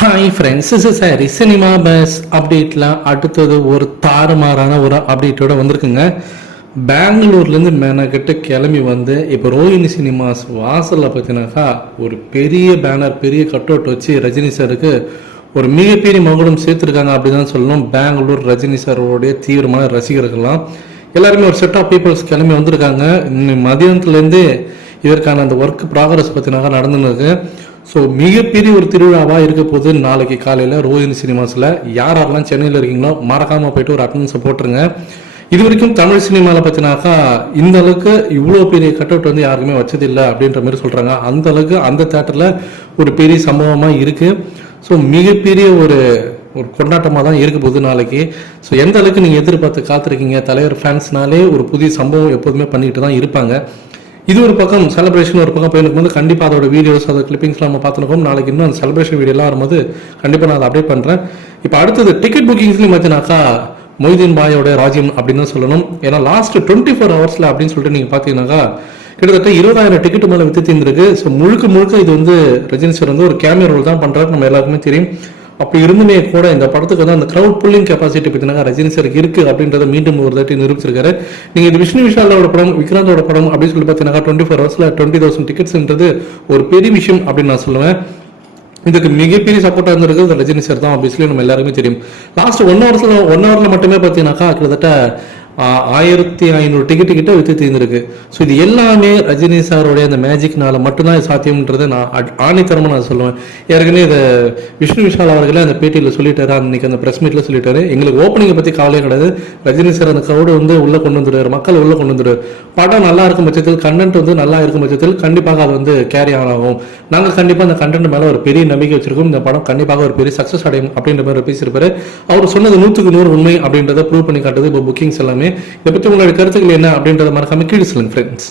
Hi friends is sorry cinema buzz அப்டேட்டில் அடுத்தது ஒரு தாறுமாறான ஒரு அப்டேட்டோட வந்திருக்குங்க. பெங்களூர்லேருந்து மேனக்கிட்ட கிளம்பி வந்து இப்போ ரோஹிணி சினிமாஸ் வாசலில் பார்த்தீங்கன்னாக்கா ஒரு பெரிய பேனர் பெரிய கட் அவுட் வச்சு ரஜினி சாருக்கு ஒரு மிகப்பெரிய மகுடம் சேர்த்துருக்காங்க அப்படி தான் சொல்லணும். பெங்களூர் ரஜினி சாரோடைய தீவிரமான ரசிகர்கள்லாம். எல்லாருமே ஒரு செட் ஆஃப் பீப்புள்ஸ் கிளம்பி வந்திருக்காங்க. இன்னும் மதியானத்துலேருந்து இதற்கான அந்த ஒர்க் ப்ராக்ரஸ் பார்த்தீங்கன்னாக்கா நடந்துன்னு இருக்குது ஸோ மிகப்பெரிய ஒரு திருவிழாவாக இருக்க போது நாளைக்கு காலையில் ரோஹினி சினிமாஸில். யார் யாரெல்லாம் சென்னையில் இருக்கீங்களோ மறக்காமல் போயிட்டு ஒரு அட்டன்ஸை போட்டுருங்க. இது வரைக்கும் தமிழ் சினிமாவில் பார்த்தினாக்கா இந்த அளவுக்கு இவ்வளோ பெரிய கட் அவுட் வந்து யாருக்குமே வச்சதில்லை அப்படின்ற மாதிரி சொல்கிறாங்க அந்த அளவுக்கு அந்த தேட்டரில் ஒரு பெரிய சம்பவமாக இருக்குது ஸோ மிகப்பெரிய ஒரு ஒரு கொண்டாட்டமாக தான் இருக்க போகுது நாளைக்கு. ஸோ எந்த அளவுக்கு நீங்கள் எதிர்பார்த்து காத்திருக்கீங்க? தலைவர் ஃபேன்ஸ்னாலே ஒரு புதிய சம்பவம் எப்போதுமே பண்ணிக்கிட்டு தான் இருப்பாங்க. இது ஒரு பக்கம் செலிப்ரேஷன் ஒரு பக்கம் போயிருக்கும் போது கண்டிப்பாக அதோட வீடியோஸ் அதோட கிளிப்பிங்ஸ்லாம் நம்ம பார்த்துருக்கோம். நாளைக்கு இன்னும் அந்த செலிப்ரேஷன் வீடியோலாம் வரும்போது கண்டிப்பாக நான் அதை அப்டேட் பண்ணுறேன் இப்போ அடுத்தது டிக்கெட் புக்கிங்ஸ்லையும் பார்த்தீங்கன்னாக்கா மொய்தீன் பாயோட ராஜ்யம் அப்படின்னு தான் சொல்லணும். ஏன்னா லாஸ்ட் டுவெண்ட்டி ஃபோர் ஹவர்ஸில் அப்படின்னு சொல்லிட்டு நீங்கள் பார்த்தீங்கன்னாக்கா கிட்டத்தட்ட இருபதாயிரம் டிக்கெட் மேலே வித்து தீர்ந்துருக்கு. ஸோ முழுக்க முழுக்க இது வந்து ரஜினி சார் வந்து ஒரு கேமியா ரோல் தான் பண்ணுறாரு நம்ம எல்லாருக்குமே தெரியும். அப்படி இருந்துமே கூட இந்த படத்துக்கு வந்து அந்த க்ரௌட் புல்லிங் கெப்பாசிட்டி பார்த்தீங்கன்னா ரஜினி சார் இருக்கு அப்படின்றத மீண்டும் ஒரு தாட்டி நிரூபிச்சிருக்காரு. நீங்க இது விஷ்ணு விஷாலோட படம் விக்ராந்தோட படம் அப்படின்னு சொல்லி பார்த்தீங்கன்னா டுவெண்ட்டி ஃபோர் ஹவர்ஸ்ல டுவெண்ட்டி தௌசண்ட் டிக்கெட்ஸ்ன்றது ஒரு பெரிய விஷயம் அப்படின்னு நான் சொல்லுவேன். இதுக்கு மிகப்பெரிய சப்போர்ட்டாக இருந்திருக்கிறது ரஜினி சார் தான் ஆப்வியஸ்லி நம்ம எல்லாருமே தெரியும். லாஸ்ட் ஒன் ஹவர்ஸில் ஒன் ஹவர்ல மட்டுமே பார்த்தீங்கன்னாக்கா கிட்டத்தட்ட ஆயிரத்தி ஐநூறு டிக்கெட் கிட்ட வித்து தீர்ந்துருக்கு. ஸோ இது எல்லாமே ரஜினி சாரோடைய அந்த மேஜிக்னால மட்டும்தான் இது சாத்தியம்ன்றதை நான் அட்- நான் சொல்லுவேன். ஏற்கனவே இதை விஷ்ணு விஷால் அவர்களே அந்த பேட்டியில் சொல்லிட்டாரு அன்னைக்கு அந்த பிரஸ் மீட்டில் சொல்லிட்டாரு. எங்களுக்கு ஓப்பனிங்கை பற்றி கவலையே கிடையாது. ரஜினி சார் அந்த கவுடு வந்து உள்ளே கொண்டு வந்துடுவார் மக்கள் உள்ளே கொண்டு வந்துடுவார். படம் நல்லா இருக்கும் பட்சத்தில் கண்டென்ட் வந்து நல்லா இருக்கும் பட்சத்தில் கண்டிப்பாக அது வந்து கேரி ஆன் ஆகும். நாங்கள் கண்டிப்பாக அந்த கண்டென்ட் மேலே ஒரு பெரிய நம்பிக்கை வச்சிருக்கோம். இந்த படம் கண்டிப்பாக ஒரு பெரிய சக்ஸஸ் அடையும் அப்படின்ற மாதிரி பேசியிருப்பாரு. அவர் சொன்னது நூற்றுக்கு நூறு உண்மை அப்படின்றத ப்ரூவ் பண்ணி காட்டுது இப்போ புக்கிங்ஸ் எல்லாமே இதை பற்றி உங்களுடைய கருத்துக்கள் என்ன அப்படின்றத மறக்காம கீழே சொல்லுங்க ஃப்ரெண்ட்ஸ்